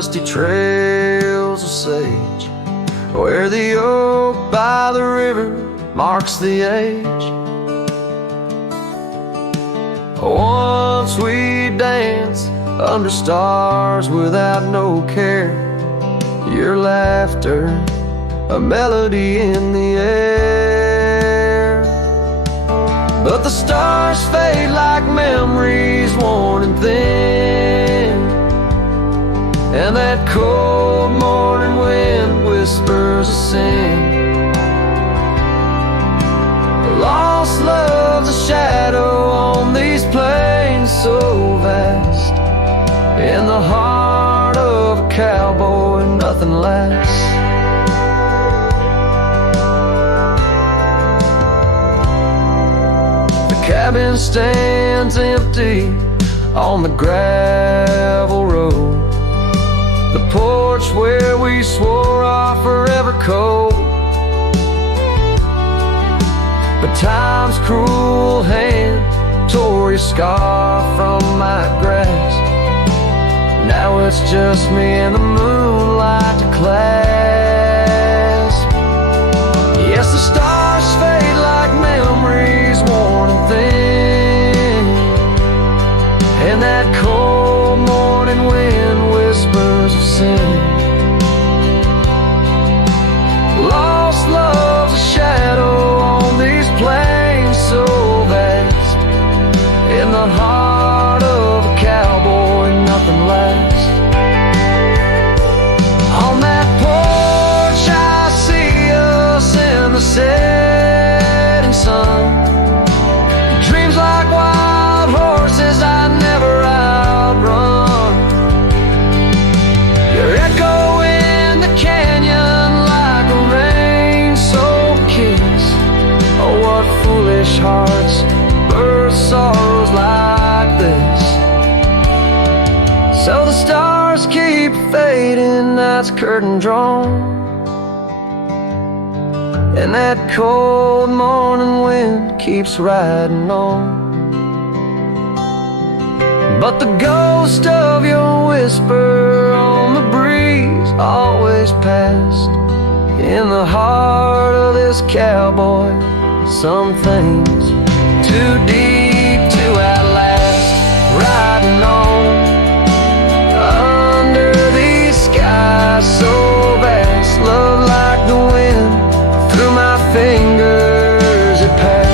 dusty trails of sage, where the oak by the river marks the age. Once we danced under stars without no care, your laughter, a melody in the air. But the stars fade like memories worn and thin, and that cold morning wind whispers a sin. Lost love's a shadow on these plains so vast, in the heart of a cowboy nothing lasts. The cabin stands empty on the gravel road, the porch where we swore our forever code. But time's cruel hand tore your scar from my grasp. Now it's just me and the moonlight to clasp. Yes, the stars fade like memories worn and thin, and that cold morning wind whispers of sin. Lost love's a shadow on these plains so vast, in the heart of a cowboy nothing lasts. On that porch I see us in the setting sun, dreams like wild horses I never outrun. Your echo in the canyon like a rain-soaked kiss. Oh, what foolish hearts birth sorrows like this. So the stars keep fading, night's curtain drawn, and that cold morning wind keeps riding on. But the ghost of your whisper on the breeze always passed. In the heart of this cowboy, some things too deep to outlast. Riding on under these skies so vast, love like the wind through my fingers it passed.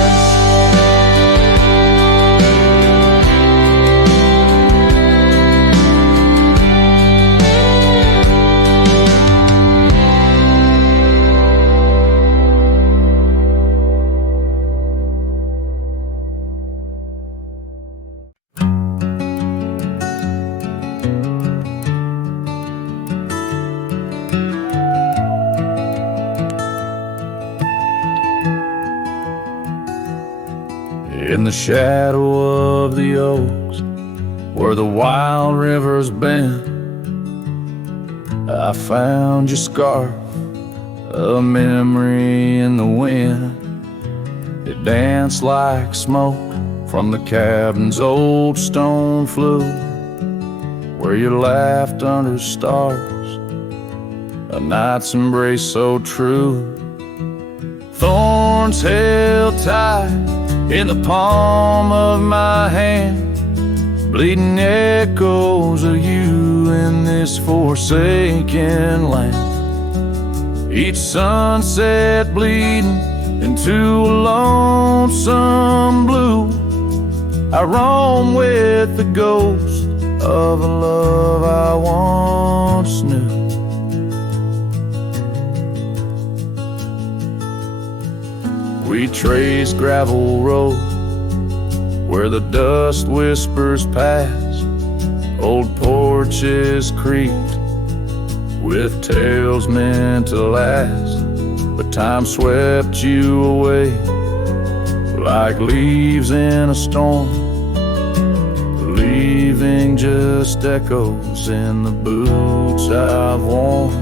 In the shadow of the oaks, where the wild rivers bend, I found your scarf, a memory in the wind. It danced like smoke from the cabin's old stone flue, where you laughed under stars, a night's embrace so true. Thorns held tight in the palm of my hand, bleeding echoes of you in this forsaken land. Each sunset bleeding into a lonesome blue, I roam with the ghost of a love I once knew. We trace gravel road where the dust whispers past, old porches creaked with tales meant to last. But time swept you away like leaves in a storm, leaving just echoes in the boots I've worn.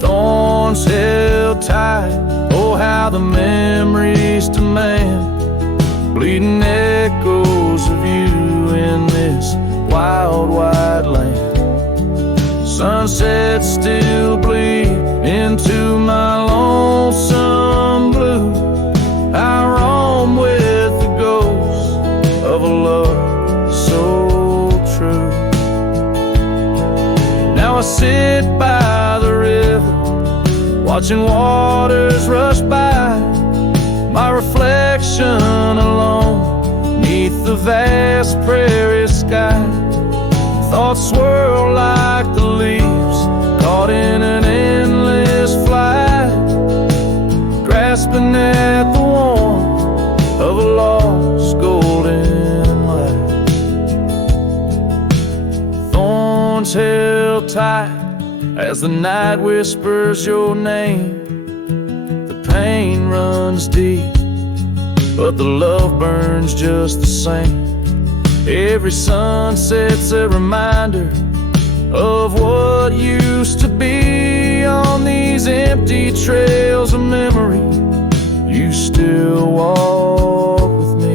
Thorns held tight, oh how the memories demand, bleeding echoes of you in this wild, wide land. sit by the river, watching waters rush by, my reflection alone 'neath the vast prairie sky. Thoughts swirl like the leaves caught in an endless flight, grasping at the warmth of a lost golden light. Thorns held tight as the night whispers your name. The pain runs deep, but the love burns just the same. Every sunset's a reminder of what used to be. On these empty trails of memory, you still walk with me.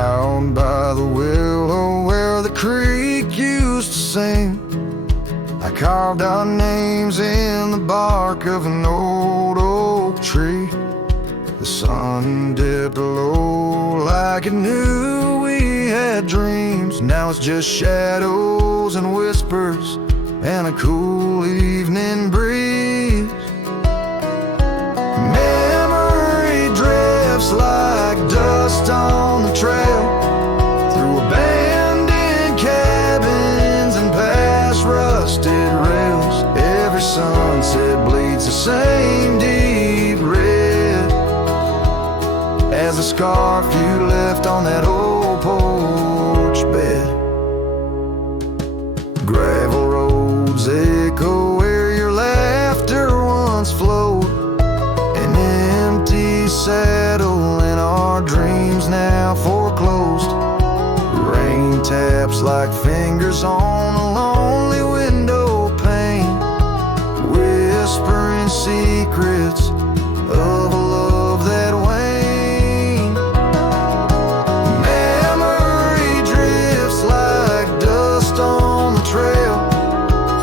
Out by the willow where the creek used to sing, I carved our names in the bark of an old oak tree. The sun dipped low like it knew we had dreams. Now it's just shadows and whispers and a cool evening breeze. Memory drifts like dust on the trail, through abandoned cabins and past rusted rails. Every sunset bleeds the same deep red as the scarf you left on that old porch bed. Gravel roads echo where your laughter once flowed, an empty saddle and our dreams now foreclosed. Rain taps like fingers on a lonely window pane, whispering secrets of a love that waned. Memory drifts like dust on the trail,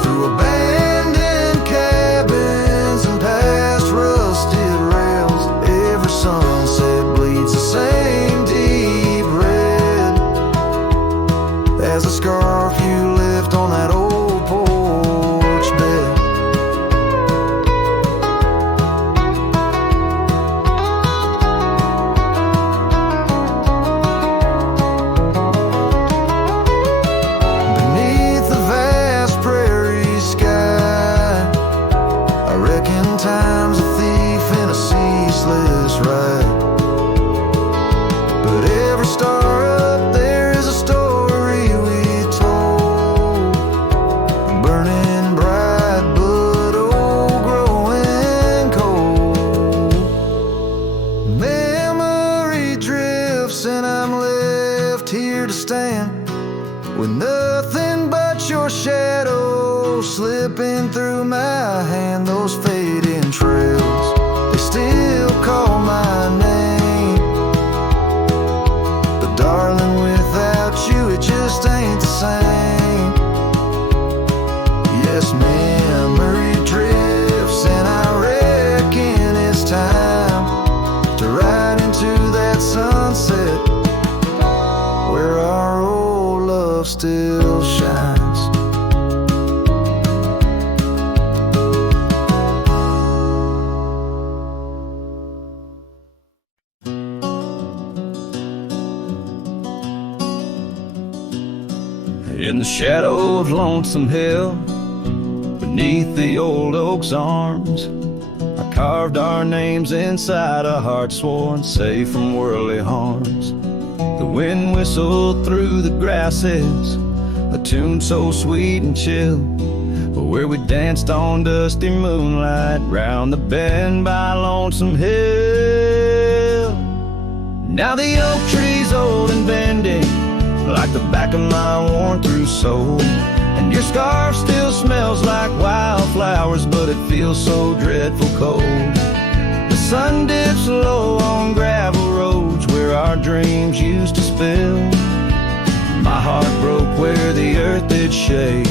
through abandoned cabins and past rusted rails. Every sunset bleeds the same deep red as the scarf you left on that old porch bed. Beneath the vast prairie sky, I reckon time's a thief in a ceaseless ride. But every star up there is a story we told, burning bright but old, growing cold. Memory drifts and I'm left here to stand with nothing but your shadow slipping through my hand. Those fading trails, they still call my name, but darling, without you it just ain't the same. Yes, memory drifts and I reckon it's time to ride into that sunset where our old love still shines. In the shadow of Lonesome Hill, beneath the old oak's arms, I carved our names inside a heart sworn safe from worldly harms. The wind whistled through the grasses, a tune so sweet and chill, but where we danced on dusty moonlight round the bend by Lonesome Hill. Now the oak tree's old and bending, like the back of my worn-through soul. And your scarf still smells like wildflowers, but it feels so dreadful cold. The sun dips low on gravel roads where our dreams used to spill. My heart broke where the earth did shake.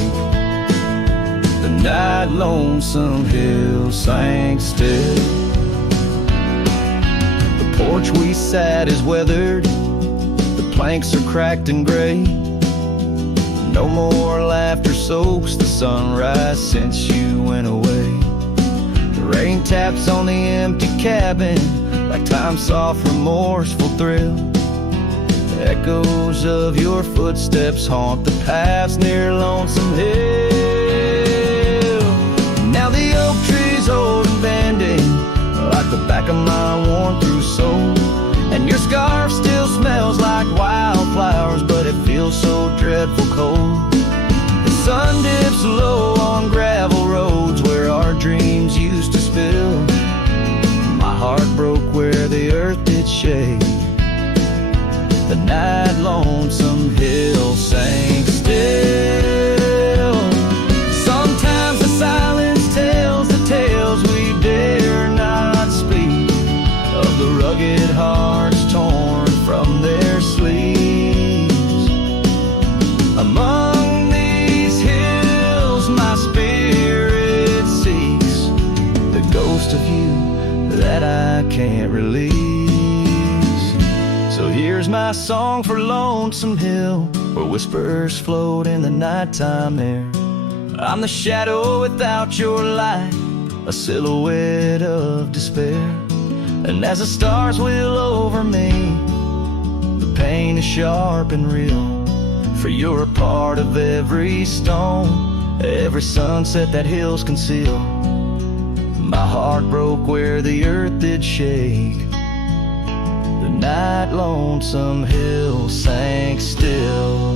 The night lonesome hill sank still. The porch we sat is weathered, the planks are cracked and gray. No more laughter soaks the sunrise since you went away. The rain taps on the empty cabin like time's soft remorseful thrill. The echoes of your footsteps haunt the paths near Lonesome Hill. Now the oak tree's old and bending, like the back of my worn-through soul. And your scarf still smells like wildflowers, but it feels so dreadful cold. The sun dips low on gravel roads where our dreams used to spill. My heart broke where the earth did shake. The night lonesome hill sank still. Sometimes the silence tells the tales we dare not speak, of the rugged hearts torn from their sleeves. Among these hills my spirit seeks the ghost of you that I can't release. So here's my song for Lonesome Hill, where whispers float in the nighttime air. I'm the shadow without your light, a silhouette of despair. And as the stars wheel over me, the pain is sharp and real. For you're a part of every stone, every sunset that hills conceal. My heart broke where the earth did shake. The night lonesome hill sank still.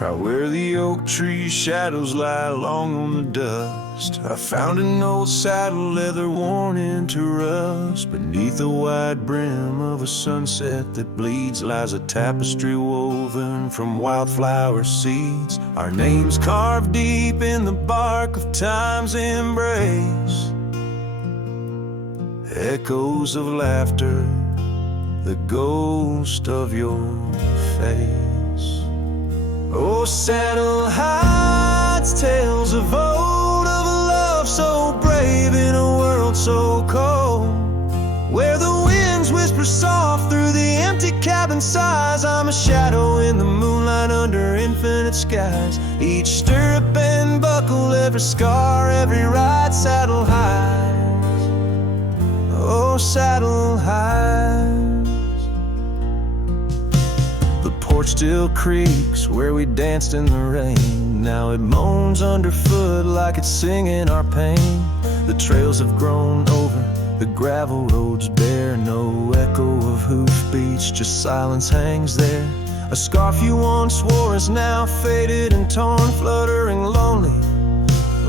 Right where the oak tree shadows lie long on the dust, I found an old saddle leather worn into rust. Beneath the wide brim of a sunset that bleeds lies a tapestry woven from wildflower seeds. Our names carved deep in the bark of time's embrace. Echoes of laughter, the ghost of your face. Oh, saddle heights, tales of old, of a love so brave in a world so cold, where the winds whisper soft through the empty cabin sighs. I'm a shadow in the moonlight under infinite skies. Each stirrup and buckle, every scar, every ride, saddle heights. Oh, saddle heights. The porch still creaks where we danced in the rain. Now it moans underfoot like it's singing our pain. The trails have grown over, the gravel roads bare. No echo of hoofbeats, just silence hangs there. A scarf you once wore is now faded and torn, fluttering lonely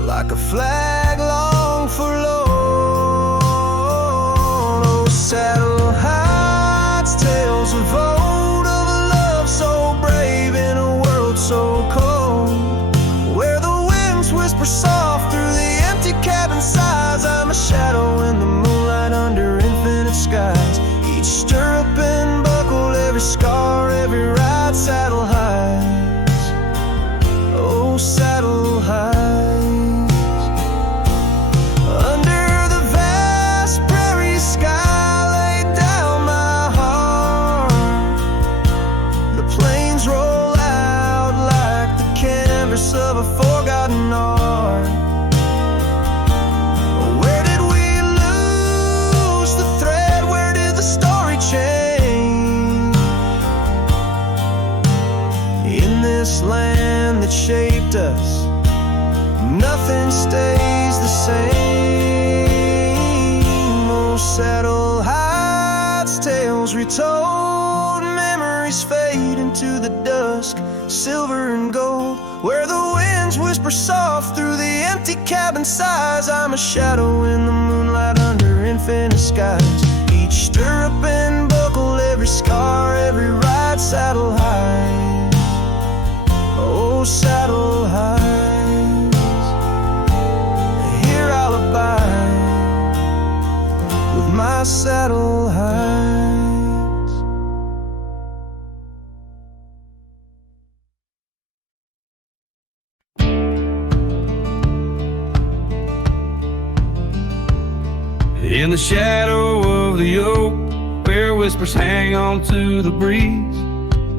like a flag long forlorn. Oh, saddle heights, tales of old, of a love so brave in a world so cold, where the winds whisper soft through the empty cabin sighs. I'm a shadow in the moonlight under infinite skies. Each stirrup and buckle, every scar, every ride, saddle heights. Oh, saddle heights. Under the vast prairie sky laid down my heart. The plains roll out like the canvas of this land that shaped us. Nothing stays the same. Oh, saddle heights, tales retold, memories fade into the dusk, silver and gold, where the winds whisper soft through the empty cabin sighs. I'm a shadow in the moonlight under infinite skies. Each stirrup and buckle, every scar, every ride, saddle high. Oh, saddle high. Here I'll abide with my saddle highs. In the shadow of the oak, where whispers hang on to the breeze,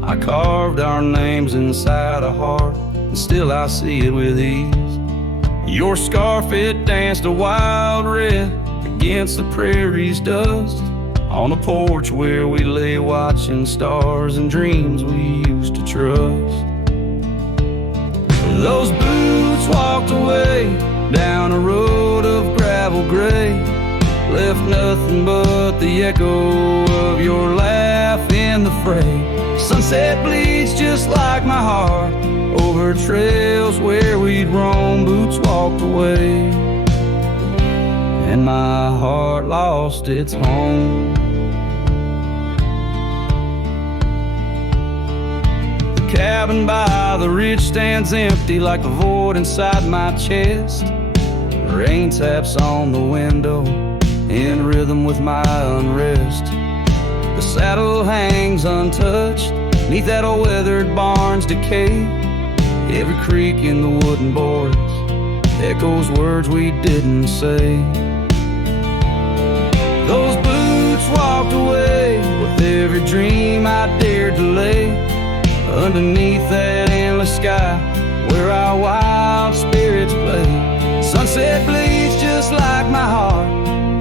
I carved our names inside a heart, and still I see it with ease. Your scarf, it danced a wild red against the prairie's dust, on the porch where we lay watching stars and dreams we used to trust. Those boots walked away down a road of gravel gray, left nothing but the echo of your laugh in the fray. Sunset bleeds just like my heart over trails where we'd roam. Boots walked away and my heart lost its home. The cabin by the ridge stands empty like the void inside my chest. Rain taps on the window in rhythm with my unrest. The saddle hangs untouched neath that old weathered barn's decay. Every creak in the wooden boards echoes words we didn't say. Those boots walked away with every dream I dared to lay underneath that endless sky where our wild spirits play. Sunset bleeds just like my heart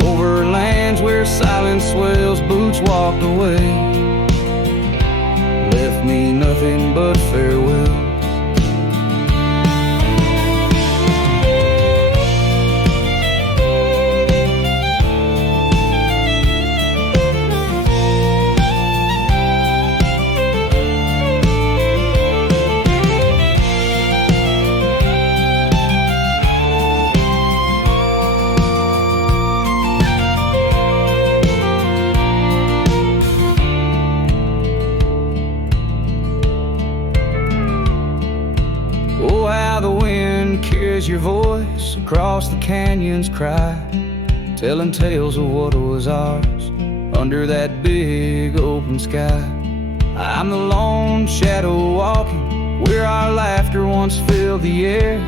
over lands where silence swells. Boots walked away, left me nothing but farewell. Your voice across the canyon's cry, telling tales of what was ours under that big open sky. I'm the lone shadow walking where our laughter once filled the air,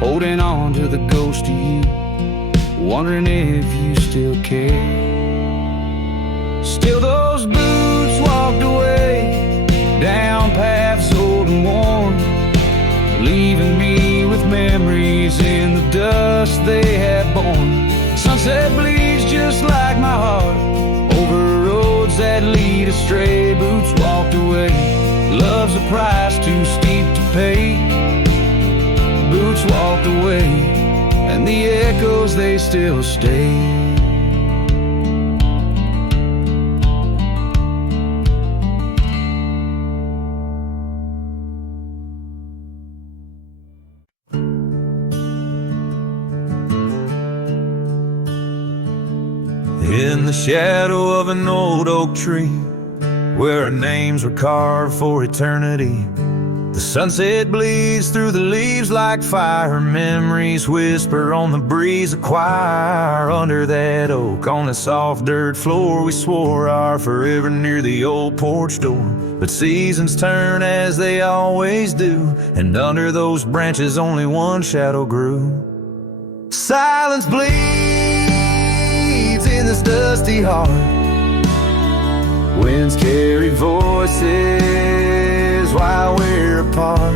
holding on to the ghost of you, wondering if you still care. Still those boots walked away down paths old and worn, leaving me with memories in the dust they had borne. Sunset bleeds just like my heart over roads that lead astray. Boots walked away, love's a price too steep to pay. Boots walked away, and the echoes they still stay. In the shadow of an old oak tree, where our names were carved for eternity, the sunset bleeds through the leaves like fire. Memories whisper on the breeze, a choir under that oak. On the soft dirt floor we swore our forever near the old porch door. But seasons turn as they always do, and under those branches only one shadow grew. Silence bleeds in this dusty heart. Winds carry voices while we're apart.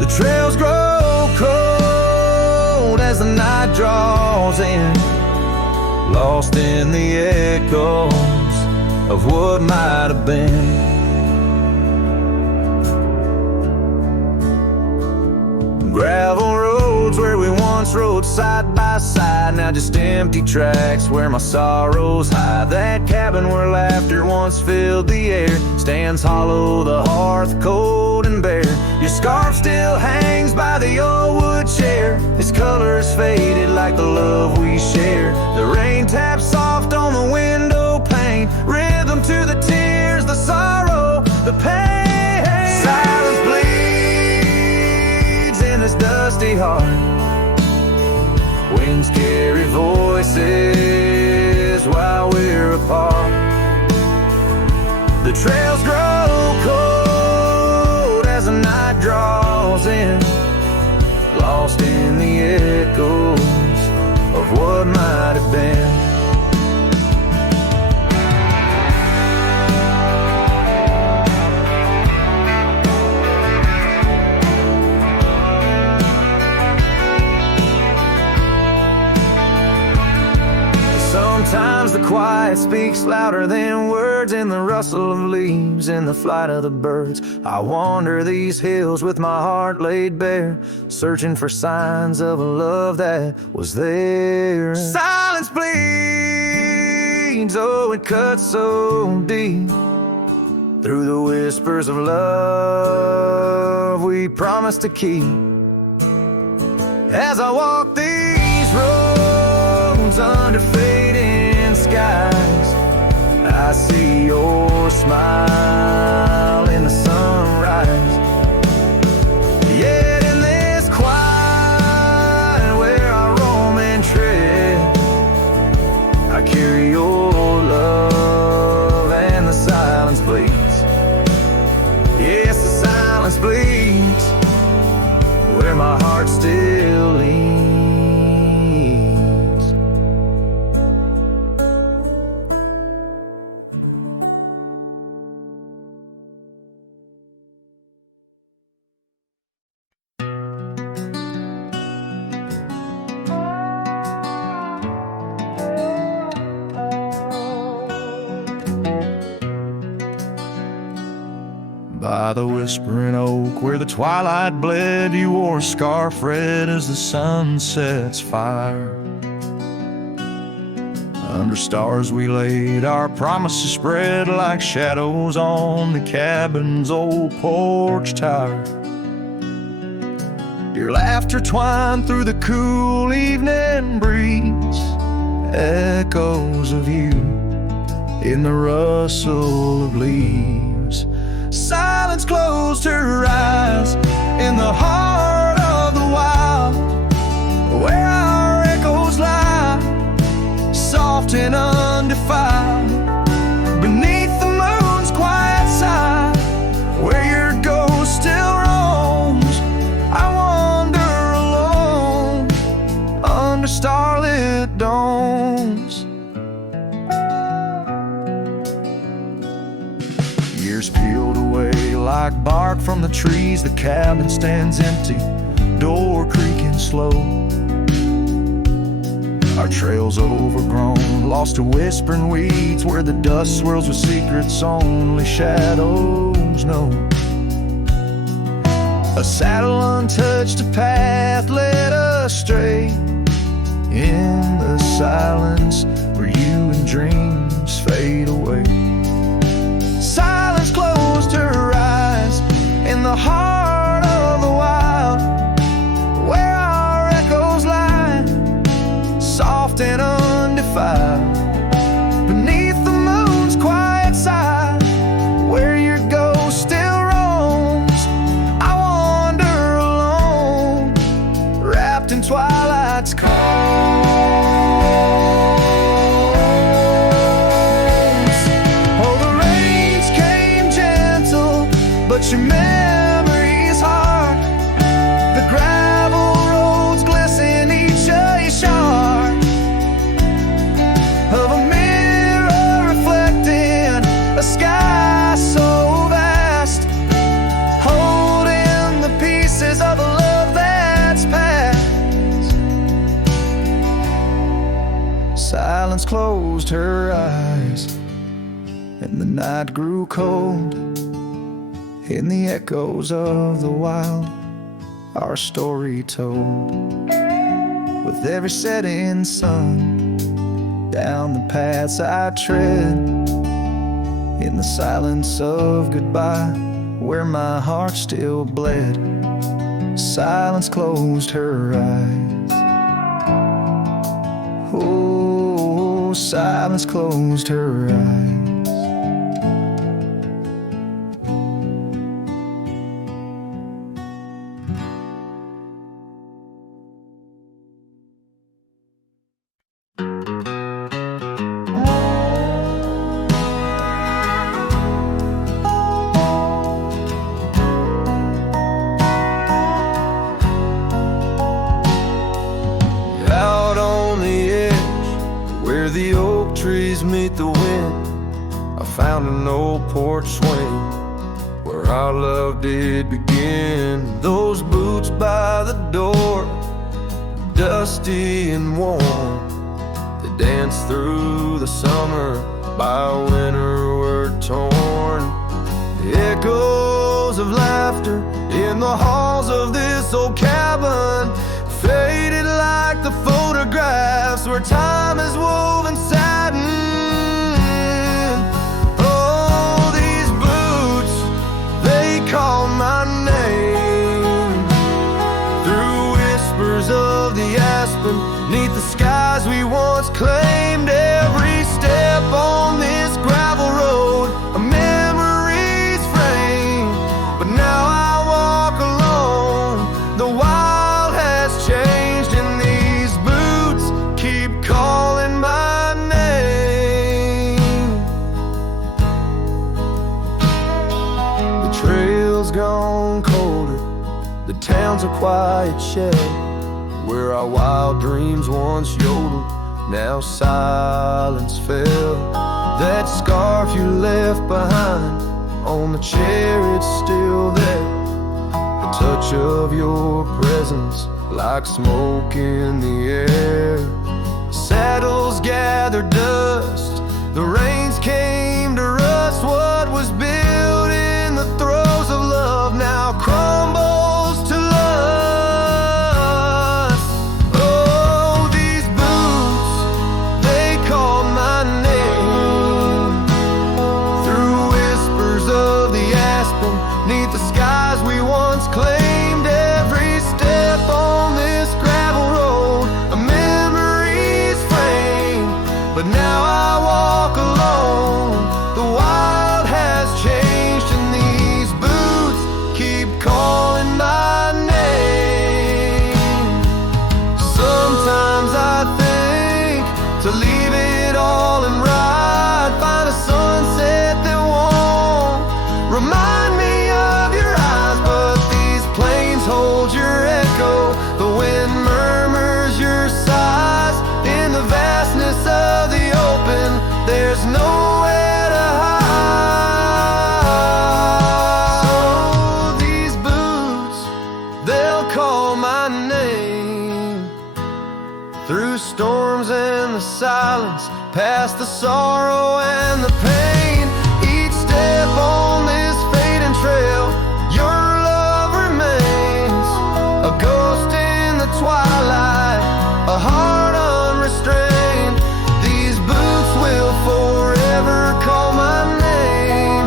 The trails grow cold as the night draws in, lost in the echoes of what might have been. road side by side, now just empty tracks where my sorrows hide. That cabin where laughter once filled the air stands hollow, the hearth cold and bare. Your scarf still hangs by the old wood chair, its colors faded like the love we share. The rain taps soft on the window pane, rhythm to the tears, the sorrow, the pain. Silence bleeds in this dusty heart, winds carry voices while we're apart. The trails grow cold as the night draws in, lost in the echoes of what might have been. Sometimes the quiet speaks louder than words, in the rustle of leaves, in the flight of the birds. I wander these hills with my heart laid bare, searching for signs of a love that was there. Silence bleeds, oh it cuts so deep, through the whispers of love we promised to keep. As I walk these roads under fading skies, I see your smile in the sunrise. Yet in this quiet where I roam and tread, I carry your love and the silence bleeds. Yes, the silence bleeds where my heart still leans. By the whispering oak where the twilight bled, you wore a scarf red as the sun sets fire. Under stars we laid our promises spread like shadows on the cabin's old porch tower. Your laughter twined through the cool evening breeze, echoes of you in the rustle of leaves. Silence closed her eyes in the heart of the wild, where our echoes lie, soft and undefiled, beneath the moon's quiet side, where your ghost still roams. I wander alone under starlit domes. Years peeled away like bark from the trees, the cabin stands empty, door creaking slow. Our trails overgrown, lost to whispering weeds, where the dust swirls with secrets only shadows know. A saddle untouched, a path led us stray, in the silence where you and dreams fade away. Silence closed her eyes in the heart of the wild, where our echoes lie, soft and undefiled, beneath the moon's quiet side, where your ghost still roams. I wander alone, wrapped in twilight's calm. But your memory's hard, the gravel roads glisten, each a shard of a mirror reflecting a sky so vast, holding the pieces of a love that's past. Silence closed her eyes, and the night grew cold. In the echoes of the wild, our story told. with every setting sun. Down the paths I tread, in the silence of goodbye, where my heart still bled, silence closed her eyes. Oh, silence closed her eyes. Meet the wind, I found an old porch swing where our love did begin. Those boots by the door, dusty and warm, they danced through the summer, by winter were torn. The echoes of laughter in the halls of this old cabin faded like the photographs where time is woven satin. Call my name through whispers of the aspen, neath the skies we once claimed. Every step on this gravel road, a memory's frame, but now I walk alone. The wild has changed and these boots keep calling my name. The trail's gone colder, the town's a quiet shell, where our wild dreams once yodeled, now silence fell. That scarf you left behind on the chair, it's still there. The touch of your presence like smoke in the air. Saddles gathered dust, the rains came to rust. What was built in the throes of love now crumbles to lust. Oh, these boots, they call my name through whispers of the aspen, neath the skies we once claimed. Every step on this gravel road, a memory's frame, but now I walk alone. The wild has changed and these boots keep calling my name. Sometimes I think to leave it all and ride, find a sunset that won't remind me of your eyes, but these plains hold your echo. The wind murmurs your sighs in the vastness of the open. There's nowhere to hide. So these boots, they'll call my name through storms and the silence, past the sorrow and the pain. Each step on this fading trail, your love remains a ghost in the twilight, a heart unrestrained. These boots will forever call my name.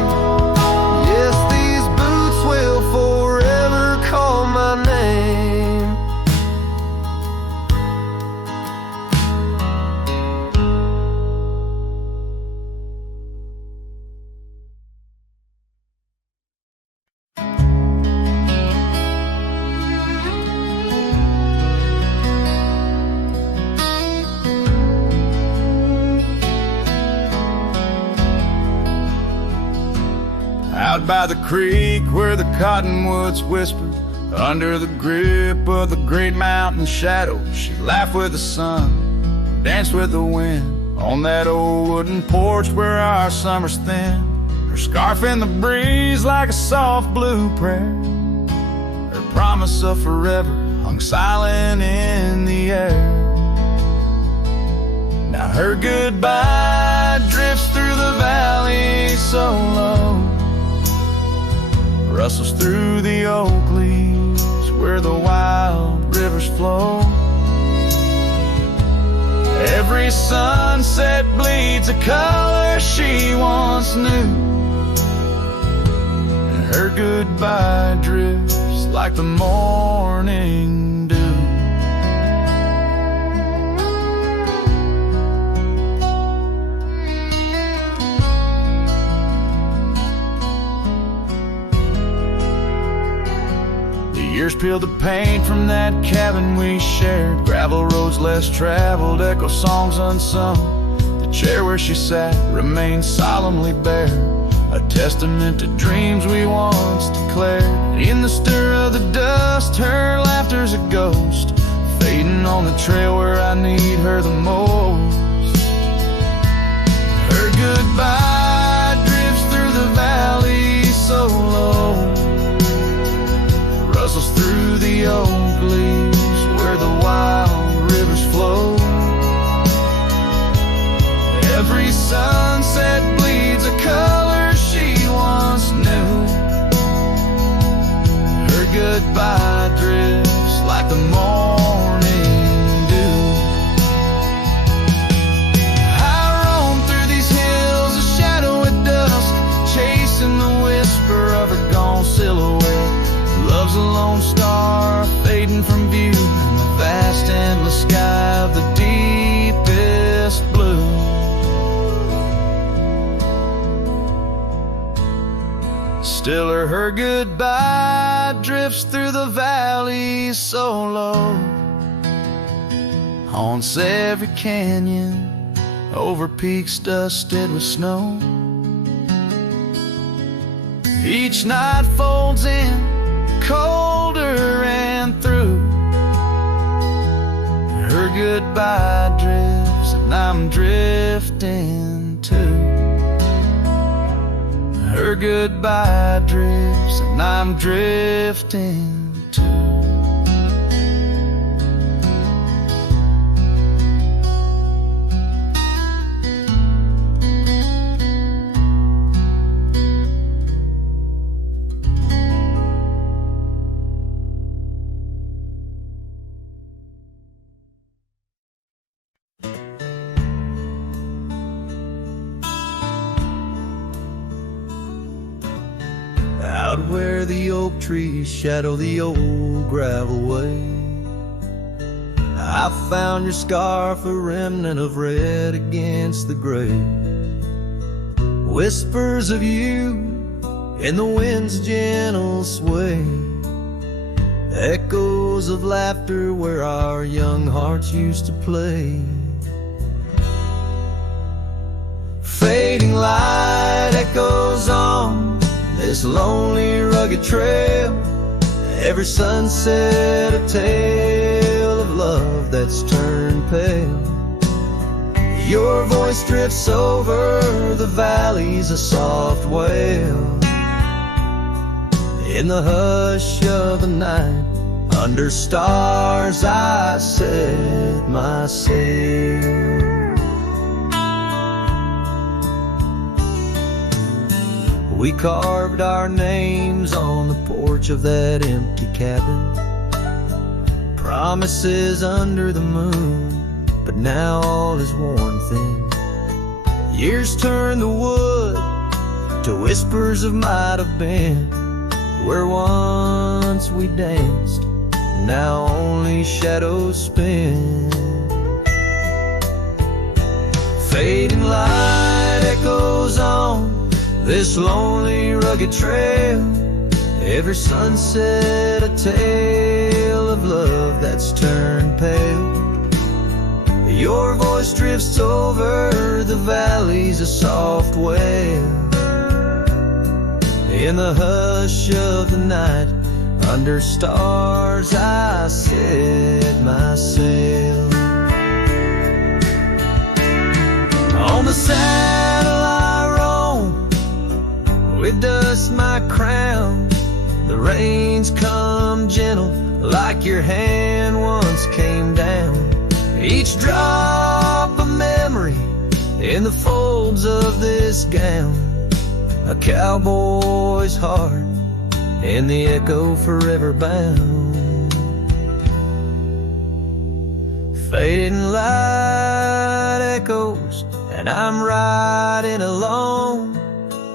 Yes, these boots will forever call my name. Out by the creek where the cottonwoods whispered, under the grip of the great mountain shadow, she laughed with the sun, danced with the wind, on that old wooden porch where our summer's thin. Her scarf in the breeze like a soft blue prayer, her promise of forever hung silent in the air. Now her goodbye drifts through the valley so low, rustles through the oak leaves where the wild rivers flow. Every sunset bleeds a color she once knew, and her goodbye drifts like the morning dew. Years peeled the paint from that cabin we shared. Gravel roads less traveled, echo songs unsung. The chair where she sat remained solemnly bare, a testament to dreams we once declared. In the stir of the dust, her laughter's a ghost, fading on the trail where I need her the most. Her goodbye drifts through the valley so low, rustles through the oak leaves where the wild rivers flow. Every sunset bleeds a color she once knew. Her goodbye drifts like the morning dew. I roam through these hills, a shadow at dusk, chasing the whisper of her gone silhouette. Love's a lone star fading from view in the vast endless sky of the deepest blue. Still her goodbye drifts through the valley so low, haunts every canyon, over peaks dusted with snow. Each night folds in colder and through. Her goodbye drifts and I'm drifting too. Her goodbye drifts and I'm drifting too. Out where the oak trees shadow the old gravel way, I found your scarf, a remnant of red against the gray. Whispers of you in the wind's gentle sway, echoes of laughter where our young hearts used to play. Fading light echoes on this lonely rugged trail, every sunset a tale of love that's turned pale. Your voice drifts over the valleys, a soft wail. In the hush of the night, under stars I set my sail. We carved our names on the porch of that empty cabin, promises under the moon, but now all is worn thin. Years turn the wood to whispers of might have been, where once we danced, now only shadows spin. Fading light echoes on this lonely rugged trail, every sunset a tale of love that's turned pale. Your voice drifts over the valleys, a soft wail. In the hush of the night, under stars I set my sail. On the saddle I roam, with dust my crown. The rains come gentle, like your hand once came down. Each drop a memory in the folds of this gown, a cowboy's heart in the echo forever bound. Fading light echoes, and I'm riding alone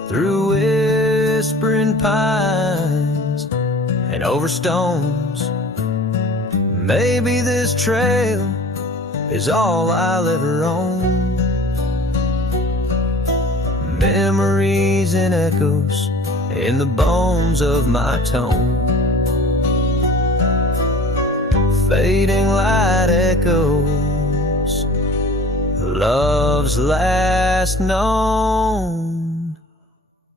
through whispering pines and over stones. Maybe this trail is all I'll ever own. Memories and echoes in the bones of my tone. Fading light echoes, love's last known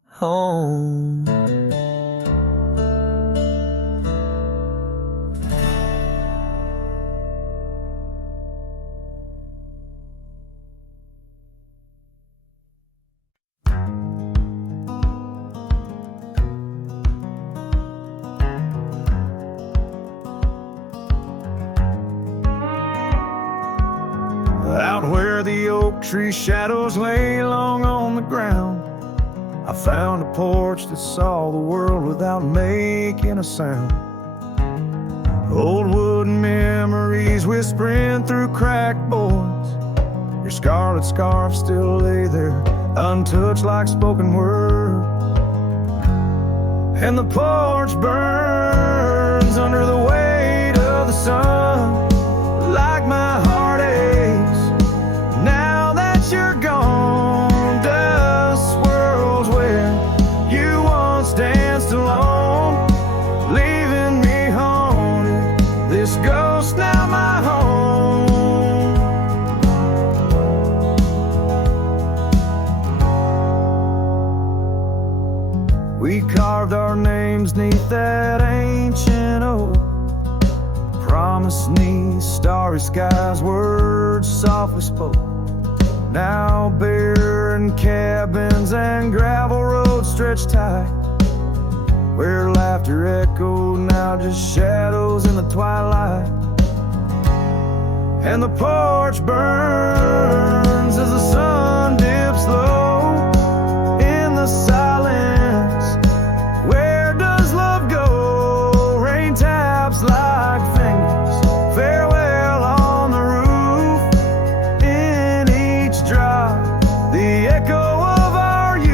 home. Out where the oak tree shadows lay long on the ground, I found a porch that saw the world without making a sound. Old wooden memories whispering through cracked boards. Your scarlet scarf still lay there, untouched like spoken word. And the porch burns under the weight of the sun, like my heart aches now that you're gone. Dust swirls where you once danced alone, leaving me haunted. This ghost now my home. We carved our names neath that ancient oak, promised 'neath starry skies, words softly spoke. Now barren cabins and gravel roads stretch tight, where laughter echoed, now just shadows in the twilight. And the porch burns as the sun dips low in the silence. Where does love go? Rain taps like fingers, farewell on the roof. In each drop, the echo of our youth.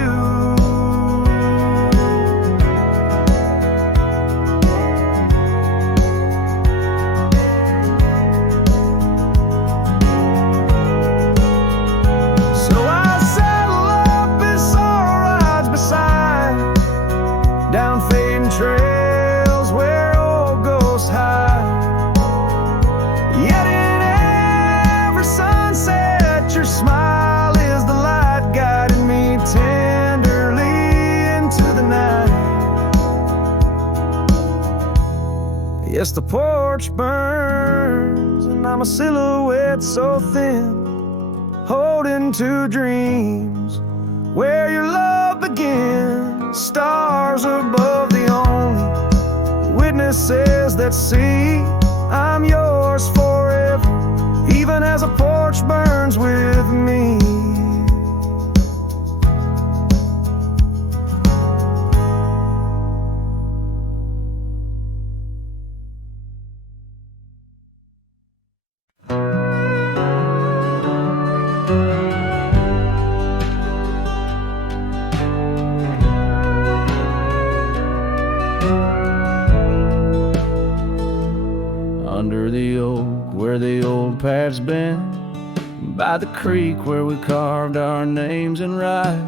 So I saddle up as sorrow rides beside, down fading trails where old ghosts hide. Yet in every sunset, your smile is the light, guiding me tenderly into the night. Yes, the porch burns, and I'm a silhouette so thin, holding to dreams where your love begins. Stars above, the only witnesses that see I'm yours forever, even as a porch burns with me. Under the oak where the old path's been, by the creek where we carved our names in rye.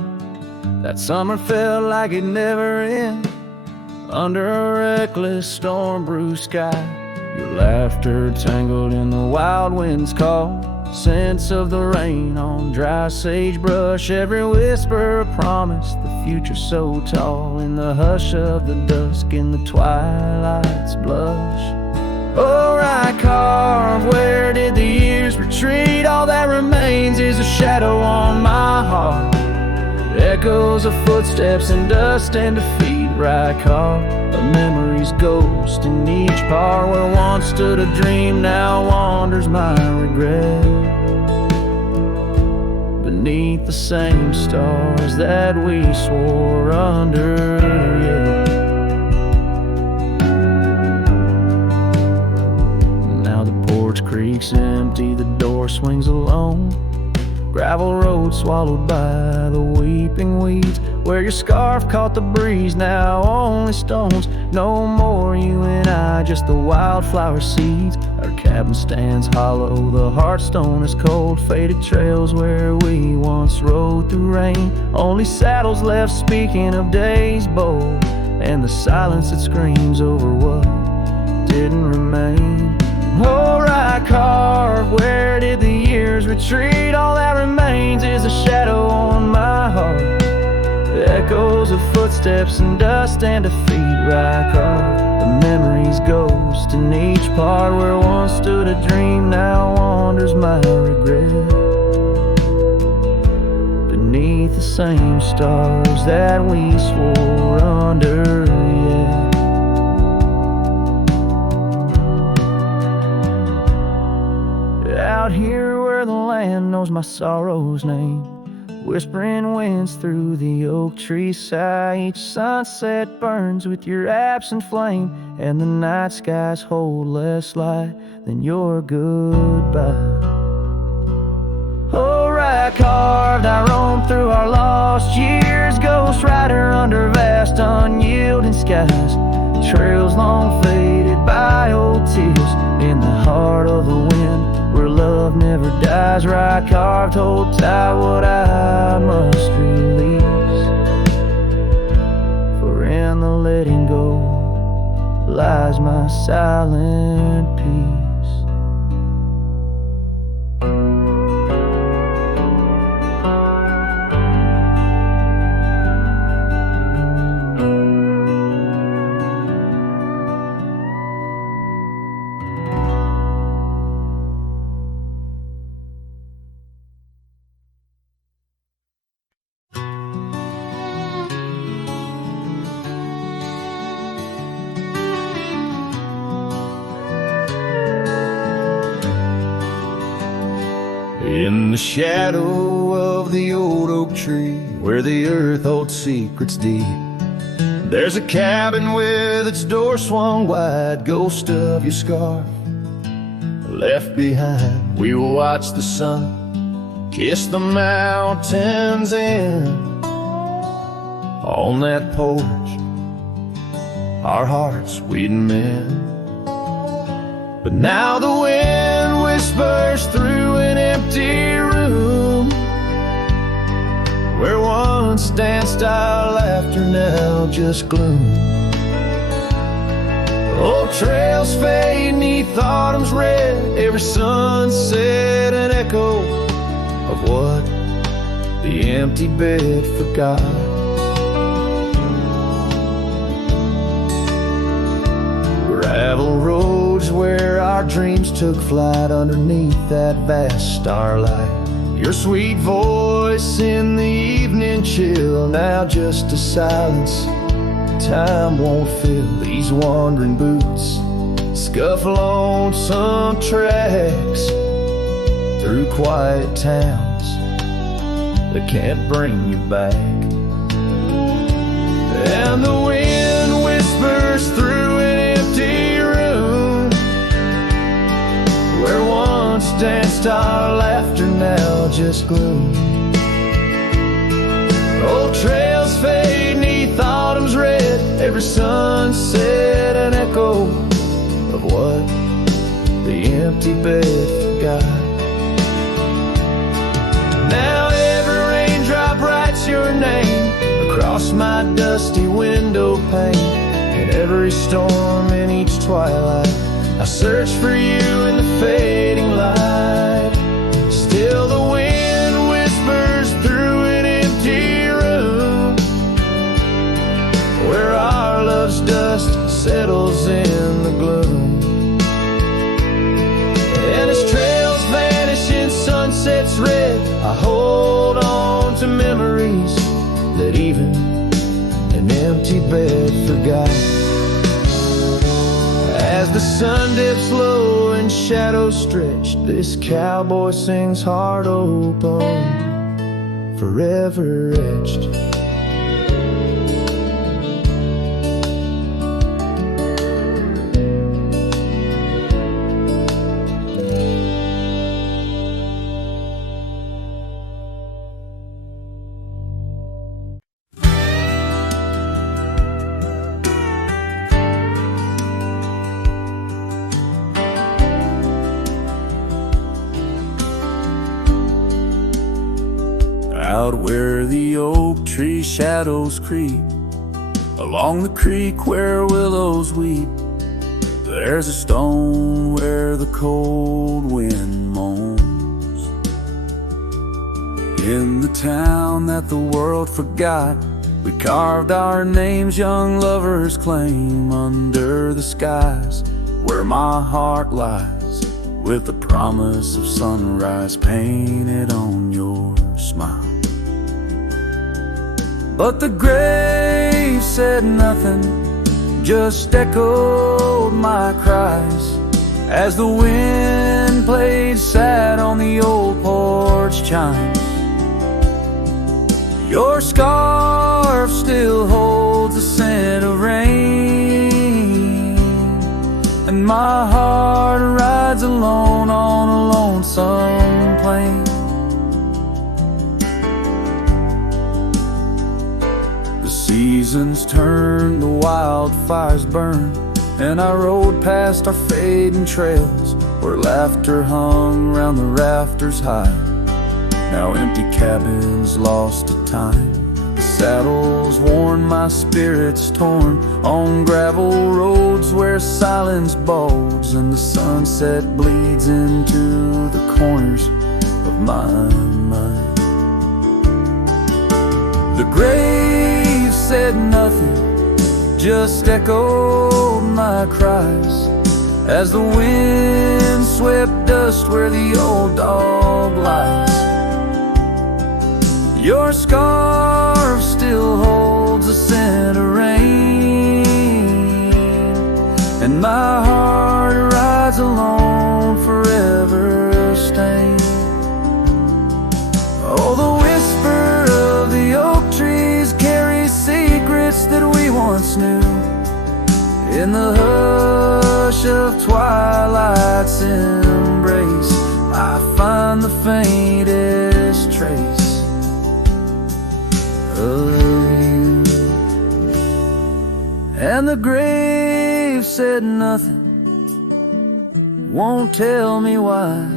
That summer felt like it'd never end, under a reckless storm-bruised sky. Your laughter tangled in the wild wind's call, scents of the rain on dry sagebrush. Every whisper a promise, the future so tall, in the hush of the dusk, in the twilight's blush. Oh, I carve, where did the years retreat? All that remains is a shadow on my heart, echoes of footsteps and dust and defeat. Right carve, a memory's ghost in each part, where once stood a dream, now wanders my regret. Beneath the same stars that we swore under, yeah. Now the porch creak's empty, gravel road swallowed by the weeping weeds, where your scarf caught the breeze, now only stones. No more you and I, just the wildflower seeds. Our cabin stands hollow, the hearthstone is cold. Faded trails where we once rode through rain, only saddles left speaking of days bold, and the silence that screams over what didn't remain. Oh, right carved, where did the years retreat? All that remains is a shadow on my heart, the echoes of footsteps and dust and defeat. Right carved, the memory's ghost in each part, where once stood a dream, now wanders my regret, beneath the same stars that we swore under. Yeah. Out here where the land knows my sorrow's name, whispering winds through the oak tree sigh. Each sunset burns with your absent flame, and the night skies hold less light than your goodbye. Oh, right carved, I roam through our lost years, ghost rider under vast unyielding skies. Trails long faded by old tears, in the heart of the wind, where love never dies. Right carved, hold tight what I must release, for in the letting go lies my silent peace. In the shadow of the old oak tree, where the earth holds secrets deep, there's a cabin with its door swung wide, ghost of your scarf left behind. We will watch the sun kiss the mountains in. On that porch, our hearts we'd mend. But now the wind whispers through an empty room, where once danced our laughter, now just gloom. Old trails fade neath autumn's red, every sunset an echo of what the empty bed forgot. Gravel roads where our dreams took flight, underneath that vast starlight. Your sweet voice in the evening chill, now just a silence time won't fill. These wandering boots scuffle on some tracks through quiet towns that can't bring you back. And the wind whispers through an empty room, where once danced our laughter, now just gloom. Old trails fade neath autumn's red, every sunset an echo of what the empty bed forgot. Now every raindrop writes your name across my dusty window pane, in every storm, in each twilight, I search for you in the fading light. Still the wind whispers through an empty room, where our love's dust settles in the gloom. And as trails vanish in sunset's red, I hold on to memories that even an empty bed forgot. As the sun dips low and shadows stretch, this cowboy sings heart open, forever etched. Out where the oak tree shadows creep, along the creek where willows weep, there's a stone where the cold wind moans. In the town that the world forgot, we carved our names young lovers claim under the skies where my heart lies, with the promise of sunrise painted on your smile. But the grave said nothing, just echoed my cries as the wind played sad on the old porch chimes. Your scarf still holds the scent of rain, and my heart rides alone on a lonesome plain. The seasons turn, the wildfires burn, and I rode past our fading trails where laughter hung round the rafters high. Now empty cabins lost to time, the saddles worn, my spirits torn, on gravel roads where silence bulges and the sunset bleeds into the corners of my mind. The grave said nothing, just echoed my cries as the wind swept dust where the old dog lies. Your scarf still holds the scent of rain, and my heart rides alone, forever stained. Oh, the whisper of the oak trees carries secrets that we once knew. In the hush of twilight's embrace, I find the faintest trace of you. And the grave said nothing, won't tell me why.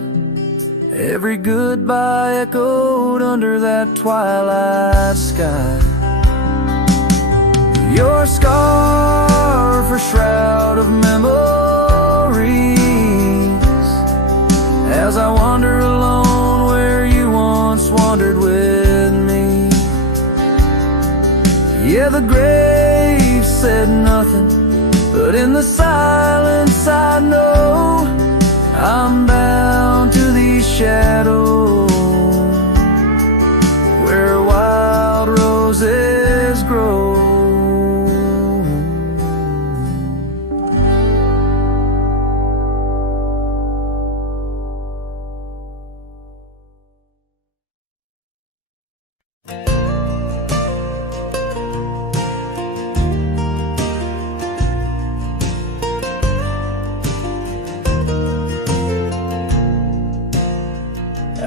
Every goodbye echoed under that twilight sky. Your scarf, a shroud of memories, as I wander alone where you once wandered with me. Yeah, the grave said nothing, but in the silence I know I'm bound to these shadows where wild roses grow.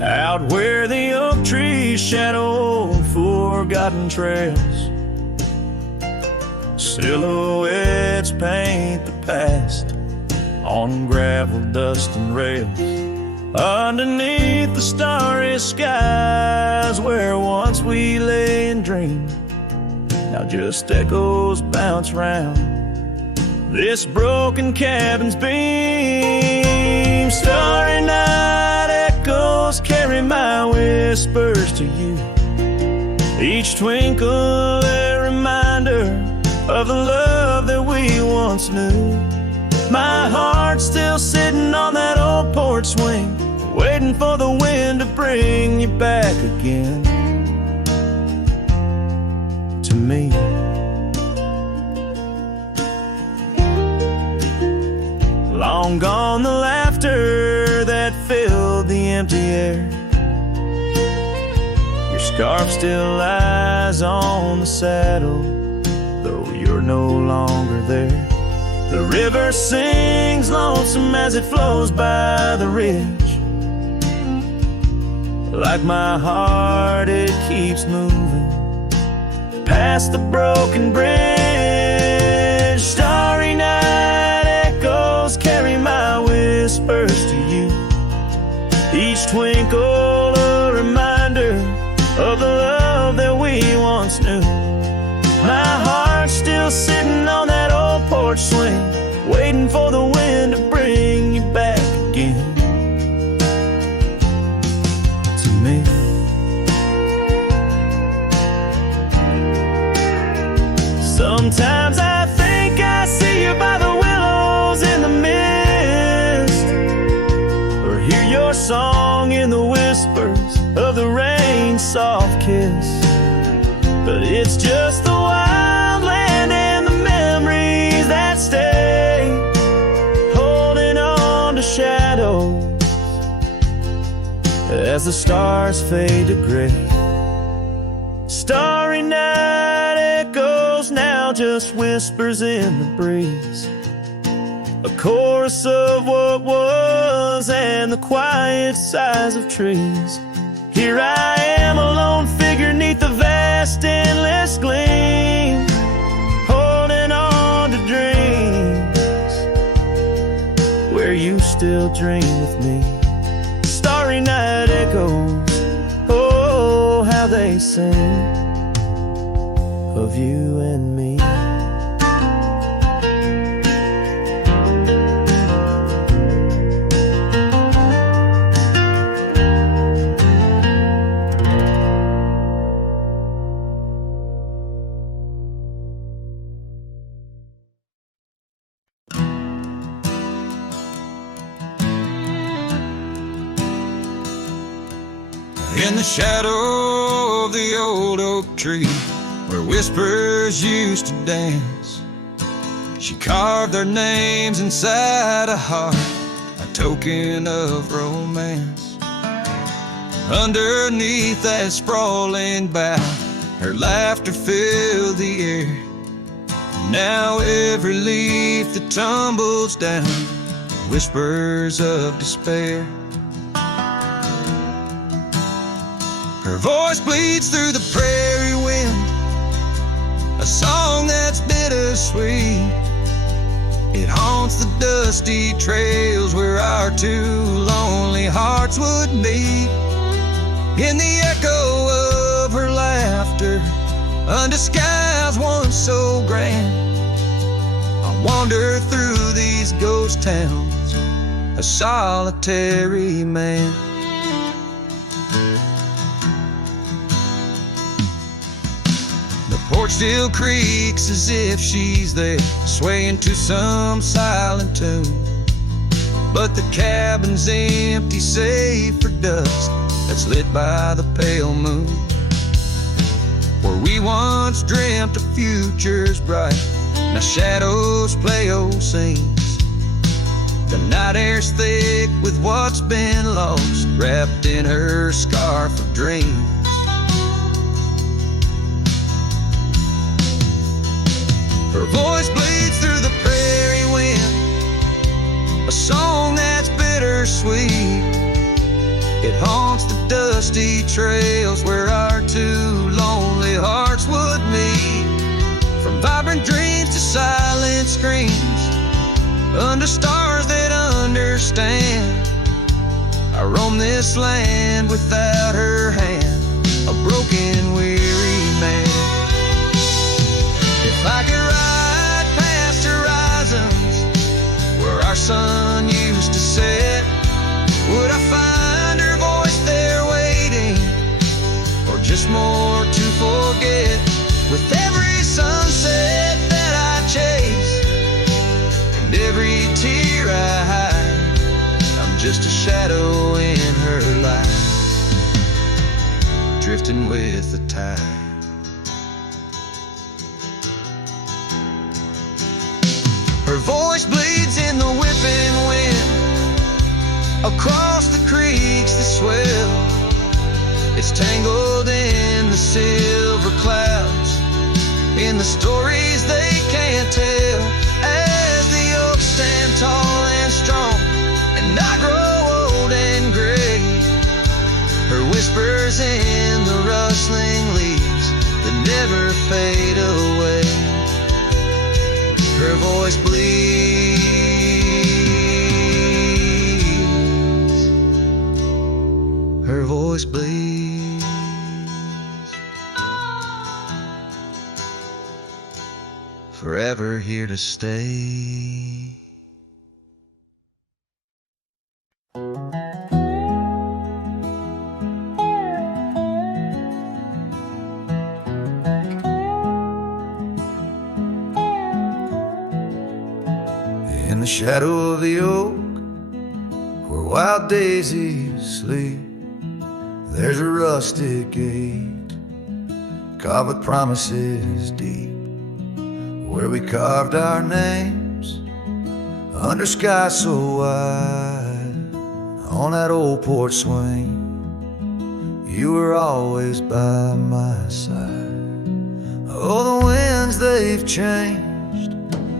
Out where the oak trees shadow forgotten trails, silhouettes paint the past on gravel, dust, and rails. Underneath the starry skies where once we lay and dreamed, now just echoes bounce round this broken cabin's beam. Starry night echoes carry my whispers to you, each twinkle a reminder of the love that we once knew. My heart's still sitting on that old porch swing, waiting for the wind to bring you back again to me. Long gone the laughter that filled the empty air. Your scarf still lies on the saddle, though you're no longer there. The river sings lonesome as it flows by the ridge. Like my heart, it keeps moving past the broken bridge. Starry night echoes carry my whispers to you, each twinkle a reminder of the love waiting for the wind to bring you back again to me. Sometimes I think I see you by the willows in the mist, or hear your song in the whispers of the rain's soft kiss. But it's just the wild land and the memories that stay, holding on to shadows as the stars fade to gray. Starry night echoes now, just whispers in the breeze, a chorus of what was and the quiet sighs of trees. Here I am, a lone figure neath the vast endless gleam, holding on to dreams where you still dream with me. Starry night echoes, oh, how they sing of you and me. In the shadow of the old oak tree, where whispers used to dance, she carved their names inside a heart, a token of romance. Underneath that sprawling bough, her laughter filled the air. Now every leaf that tumbles down whispers of despair. Her voice bleeds through the prairie wind, a song that's bittersweet. It haunts the dusty trails where our two lonely hearts would meet. In the echo of her laughter, under skies once so grand, I wander through these ghost towns, a solitary man. Porch still creaks as if she's there, swaying to some silent tune. But the cabin's empty, save for dust that's lit by the pale moon. Where we once dreamt of futures bright, now shadows play old scenes. The night air's thick with what's been lost, wrapped in her scarf of dreams. Her voice bleeds through the prairie wind, a song that's bittersweet. It haunts the dusty trails where our two lonely hearts would meet. From vibrant dreams to silent screams, under stars that understand, I roam this land without her hand, a broken, weary man. If I could ride past horizons where our sun used to set, would I find her voice there waiting, or just more to forget? With every sunset that I chase and every tear I hide, I'm just a shadow in her life, drifting with the tide. Her voice bleeds in the whipping wind, across the creeks that swell. It's tangled in the silver clouds, in the stories they can't tell. As the oaks stand tall and strong, and I grow old and gray, her whispers in the rustling leaves that never fade away. Her voice bleeds, her voice bleeds, forever here to stay. In the shadow of the oak, where wild daisies sleep, there's a rustic gate carved with promises deep, where we carved our names under sky so wide. On that old porch swing, you were always by my side. Oh, the winds, they've changed,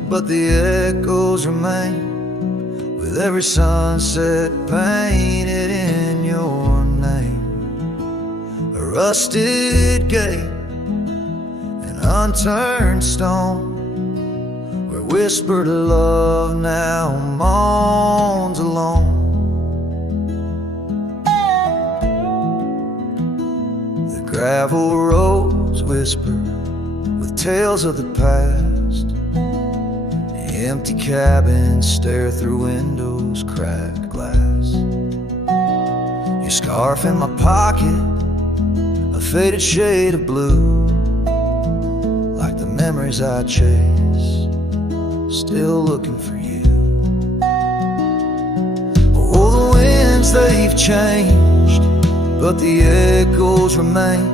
but the echoes remain, with every sunset painted in your name. A rusted gate, an unturned stone, where whispered love now moans alone. The gravel roads whisper with tales of the past. Empty cabins stare through windows, cracked glass. Your scarf in my pocket, a faded shade of blue, like the memories I chase, still looking for you. Oh, the winds, they've changed, but the echoes remain,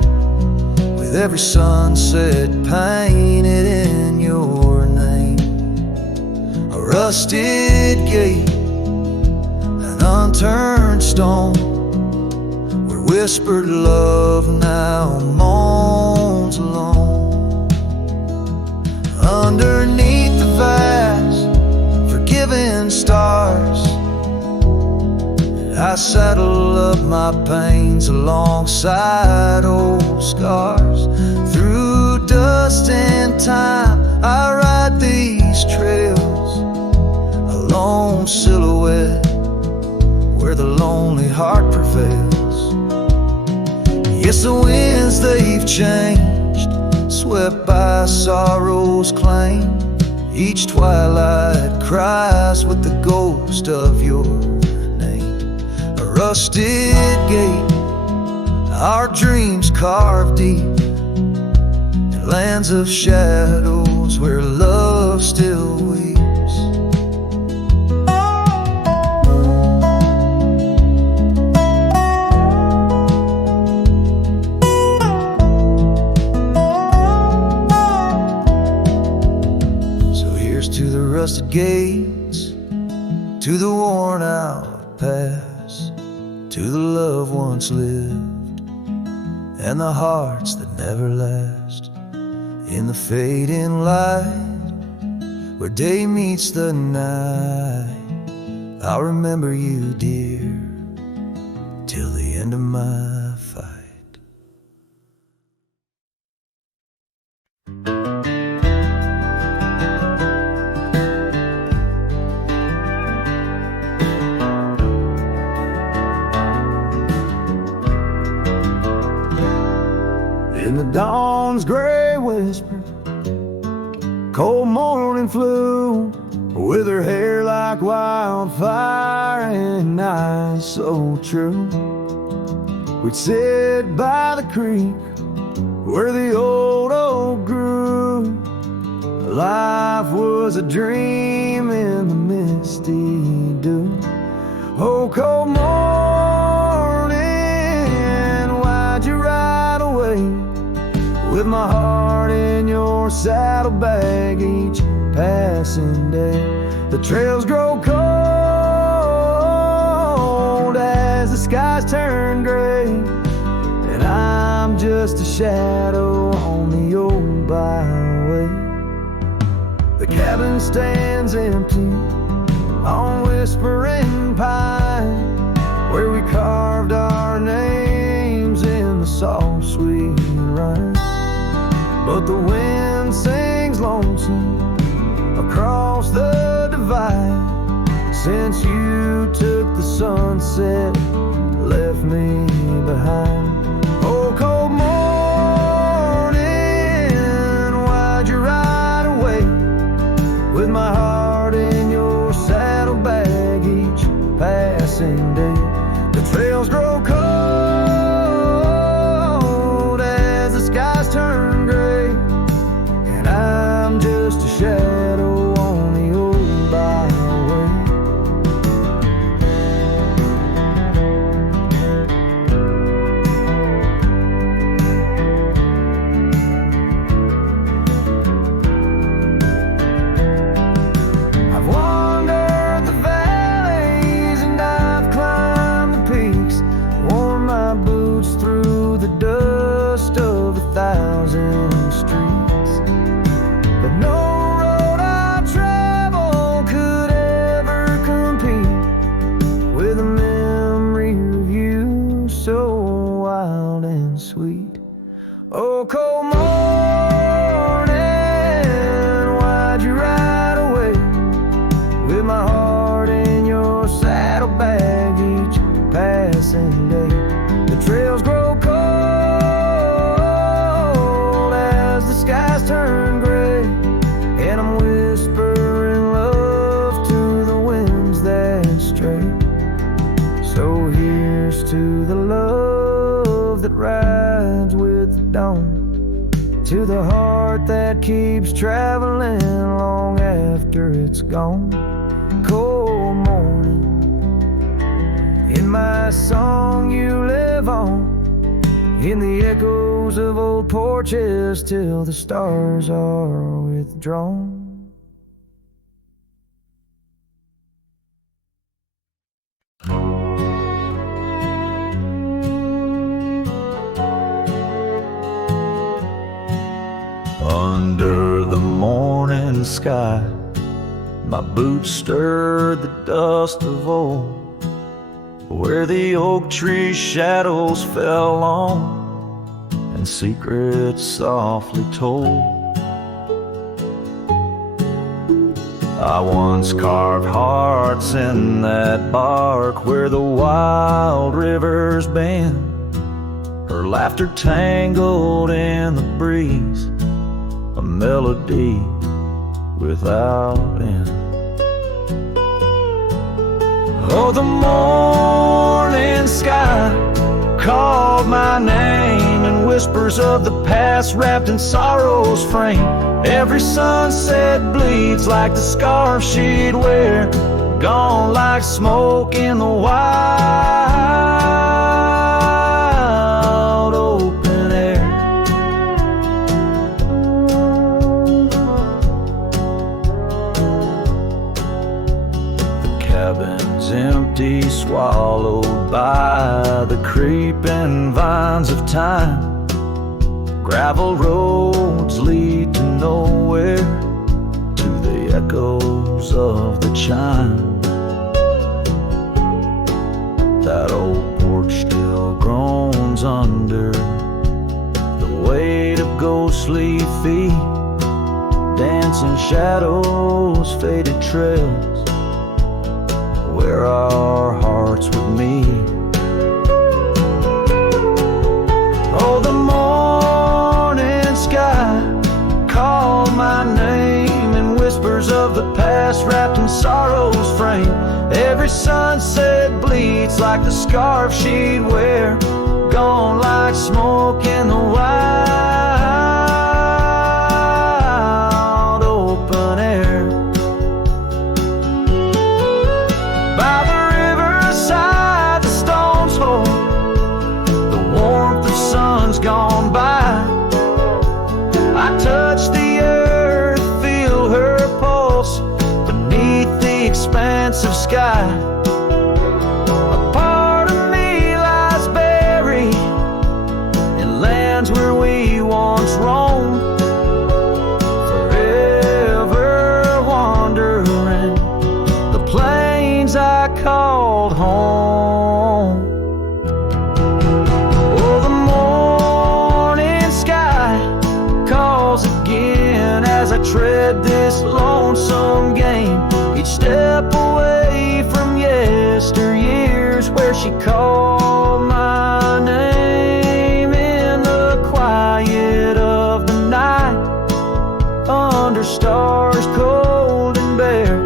with every sunset painted in your name. A rusted gate, an unturned stone, where whispered love now moans alone. Underneath the vast, forgiving stars, I saddle up my pains alongside old scars. Through dust and time, I ride these trails, a lone silhouette where the lonely heart prevails. Yes, the winds, they've changed, swept by sorrow's claim. Each twilight cries with the ghost of your rusted gate, our dreams carved deep in lands of shadows where love still weeps. So here's to the rusted gates, to the worn out past, to the love once lived, and the hearts that never last. In the fading light, where day meets the night, I'll remember you, dear, till the end of my fight. In the dawn's gray whisper, cold morning flew, with her hair like wildfire and eyes so true. We'd sit by the creek where the old oak grew. Life was a dream in the misty dew. Oh, cold morning, why'd you ride away? With my heart in your saddlebag each passing day. The trails grow cold as the skies turn gray, and I'm just a shadow on the old byway. The cabin stands empty on Whispering Pine, where we carved our names in the soft sweet rime. But the wind sings lonesome across the divide, since you took the sunset, left me behind. Oh, cold morning, why'd you ride away? With my heart in your saddlebag each passing day. The trails grow cold as the skies turn gray, and I'm just a shadow on the old byway. to the heart that keeps traveling long after it's gone. Cold morning, in my song you live on, in the echoes of old porches till the stars are withdrawn. Under the morning sky, my boots stirred the dust of old, where the oak tree shadows fell on and secrets softly told. I once carved hearts in that bark where the wild rivers bend, her laughter tangled in the breeze, a melody without end. Oh, the morning sky called my name in whispers of the past wrapped in sorrow's frame. Every sunset bleeds like the scarf she'd wear, gone like smoke in the wild open air. The cabin's empty, swallowed by the creeping vines of time. Gravel roads lead to nowhere, to the echoes of the chime. That old porch still groans under the weight of ghostly feet, dancing shadows, faded trails, where our hearts would meet. Oh, the morning sky called my name in whispers of the past wrapped in sorrow's frame. Every sunset bleeds like the scarf she'd wear, gone like smoke in the wild open air. By the riverside the stones hold the warmth of suns gone by. I touch the earth, feel her pulse beneath the expanse of sky. A part of me lies buried in lands where we once roamed, forever wandering the plains I called home. Oh, the morning sky calls again as I tread this lonesome game, each step away from yesteryears where she called my name in the quiet of the night, under stars cold and bare.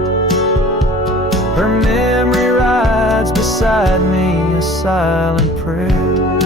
Her memory rides beside me, a silent prayer.